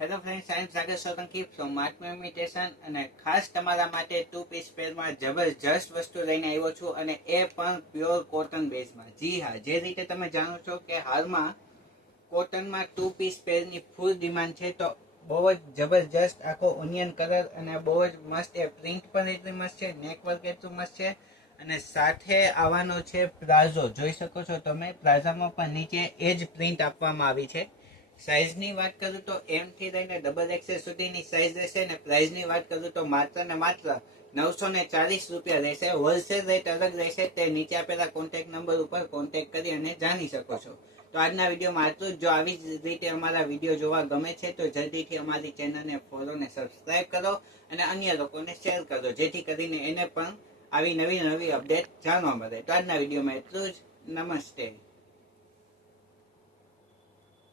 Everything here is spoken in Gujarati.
Hello friends, I am Sagar Solanki from Mart Imitation અને ખાસ તમારા માટે 2 પીસ પેરમાં જબરજસ્ત વસ્તુ લઈને આવ્યો છું અને એ પણ પ્યોર કોટન બેઝમાં. જી હા, જે રીતે તમે જાણો છો કે હાલમાં કોટનમાં 2 પીસ પેરની ફૂલ ડિમાન્ડ છે, તો બહુ જ જબરજસ્ત આખો ઓનિયન કલર અને બહુ જ મસ્ત એ પ્રિન્ટ પણ એટલી મસ્ત છે, નેકવર્ક એટલું મસ્ત છે અને સાથે આવવાનો છે પ્લાઝો. જોઈ શકો છો તમે, પ્લાઝામાં પણ નીચે એ જ પ્રિન્ટ આપવામાં આવી છે. સાઇઝની વાત કરું તો એમ થી લઈને ડબલ એક્સેલ સુધીની સાઇઝ રહેશે અને પ્રાઇસની વાત કરું તો માત્ર ને માત્ર 940 રૂપિયા રહેશે. હોલસેલ રેટ અલગ રહેશે, તે નીચે આપેલા કોન્ટેક્ટ નંબર ઉપર કોન્ટેક્ટ કરી અને જાણી શકો છો. તો આજના વિડીયોમાં આટલું જ. જો આવી જ રીતે અમારા વિડીયો જોવા ગમે છે તો જલ્દીથી અમારી ચેનલને ફોલો ને સબસ્ક્રાઇબ કરો અને અન્ય લોકોને શેર કરો, જેથી કરીને એને પણ આવી નવી નવી અપડેટ જાણવા મળે. તો આજના વિડીયોમાં એટલું જ. નમસ્તે.